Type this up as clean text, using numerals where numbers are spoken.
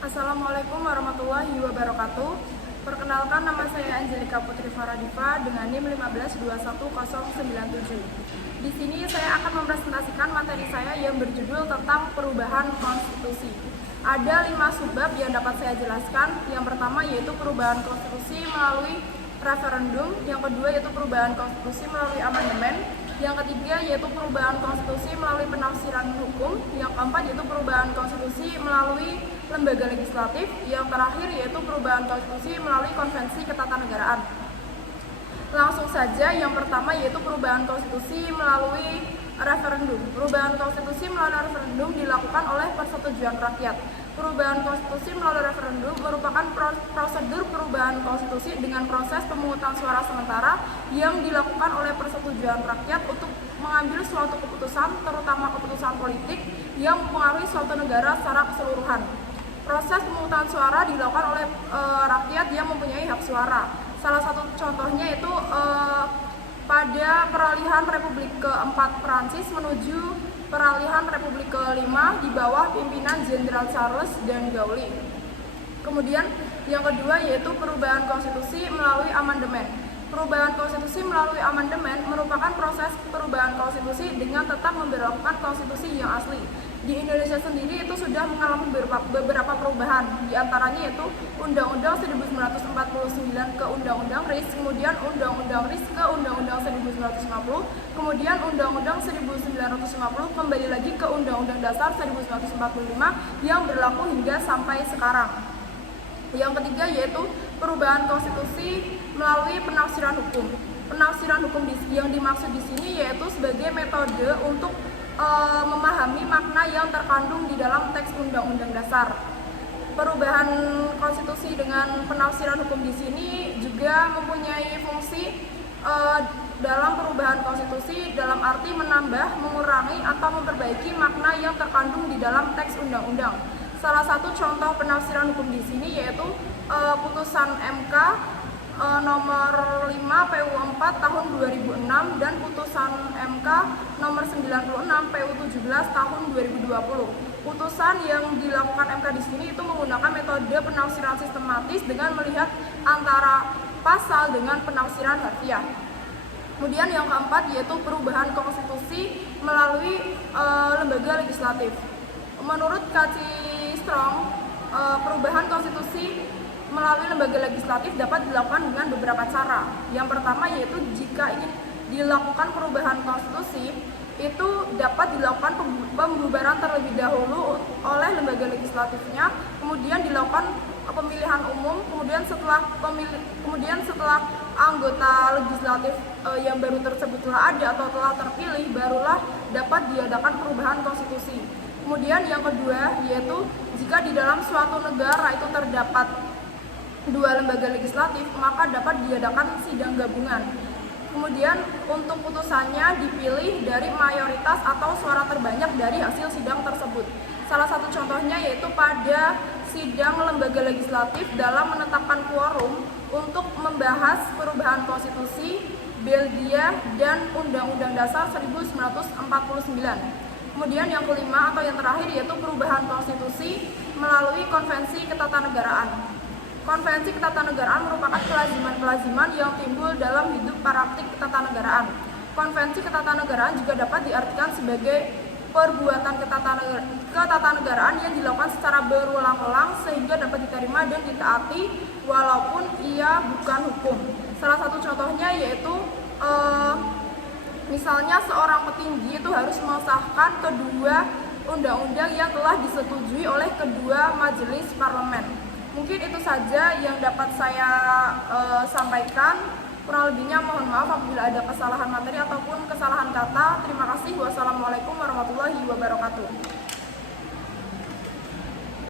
Assalamualaikum warahmatullahi wabarakatuh. Perkenalkan, nama saya Angelika Putri Faradifa dengan NIM 1521097. Di sini saya akan mempresentasikan materi saya yang berjudul tentang perubahan konstitusi. Ada 5 subbab yang dapat saya jelaskan. Yang pertama yaitu perubahan konstitusi melalui referendum, yang kedua yaitu perubahan konstitusi melalui amandemen, yang ketiga yaitu perubahan konstitusi melalui penafsiran hukum, yang keempat yaitu perubahan konstitusi melalui lembaga legislatif, yang terakhir yaitu perubahan konstitusi melalui konvensi ketatanegaraan. Langsung saja, yang pertama yaitu perubahan konstitusi melalui referendum. Perubahan konstitusi melalui referendum dilakukan oleh persetujuan rakyat. Perubahan konstitusi melalui referendum merupakan prosedur perubahan konstitusi dengan proses pemungutan suara sementara yang dilakukan oleh persetujuan rakyat untuk mengambil suatu keputusan, terutama keputusan politik yang mempengaruhi suatu negara secara keseluruhan. Proses pemungutan suara dilakukan oleh rakyat yang mempunyai hak suara. Salah satu contohnya itu pada peralihan Republik keempat Prancis menuju peralihan Republik kelima di bawah pimpinan Jenderal Charles de Gaulle. Kemudian yang kedua yaitu perubahan konstitusi melalui amandemen. Perubahan konstitusi melalui amandemen merupakan proses perubahan konstitusi dengan tetap memberlakukan konstitusi yang asli. Di Indonesia sendiri itu sudah mengalami beberapa perubahan, diantaranya yaitu Undang-Undang 1949 ke Undang-Undang RIS, kemudian Undang-Undang RIS ke Undang-Undang 1950, kemudian Undang-Undang 1950 kembali lagi ke Undang-Undang Dasar 1945 yang berlaku hingga sampai sekarang. Yang ketiga yaitu perubahan konstitusi melalui penafsiran hukum. Penafsiran hukum yang dimaksud di sini yaitu sebagai metode untuk memahami makna yang terkandung di dalam teks Undang-Undang Dasar. Perubahan konstitusi dengan penafsiran hukum di sini juga mempunyai fungsi dalam perubahan konstitusi dalam arti menambah, mengurangi, atau memperbaiki makna yang terkandung di dalam teks undang-undang. Salah satu contoh penafsiran hukum di sini yaitu putusan MK nomor 5 PU 4 tahun 2006 dan putusan MK nomor 96 PU 17 tahun 2020. Putusan yang dilakukan MK di sini itu menggunakan metode penafsiran sistematis dengan melihat antara pasal dengan penafsiran harfiah. Kemudian yang keempat yaitu perubahan konstitusi melalui lembaga legislatif. Menurut Kaci Strong, perubahan konstitusi melalui lembaga legislatif dapat dilakukan dengan beberapa cara. Yang pertama yaitu jika ingin dilakukan perubahan konstitusi, itu dapat dilakukan pembubaran terlebih dahulu oleh lembaga legislatifnya, kemudian dilakukan pemilihan umum, kemudian setelah anggota legislatif yang baru tersebut telah ada atau telah terpilih, barulah dapat diadakan perubahan konstitusi. Kemudian yang kedua yaitu jika di dalam suatu negara itu terdapat 2 lembaga legislatif, maka dapat diadakan sidang gabungan. Kemudian untuk putusannya dipilih dari mayoritas atau suara terbanyak dari hasil sidang tersebut. Salah satu contohnya yaitu pada sidang lembaga legislatif dalam menetapkan quorum untuk membahas perubahan konstitusi, Belgia, dan Undang-Undang Dasar 1949. Kemudian yang kelima atau yang terakhir yaitu perubahan konstitusi melalui konvensi ketatanegaraan. Konvensi ketatanegaraan merupakan kelaziman-kelaziman yang timbul dalam hidup praktik ketatanegaraan. Konvensi ketatanegaraan juga dapat diartikan sebagai perbuatan ketatanegaraan yang dilakukan secara berulang-ulang sehingga dapat diterima dan ditaati walaupun ia bukan hukum. Salah satu contohnya yaitu misalnya seorang petinggi itu harus mengesahkan kedua undang-undang yang telah disetujui oleh kedua majelis parlemen. Mungkin itu saja yang dapat saya sampaikan. Kurang lebihnya mohon maaf apabila ada kesalahan materi ataupun kesalahan kata. Terima kasih. Wassalamualaikum warahmatullahi wabarakatuh.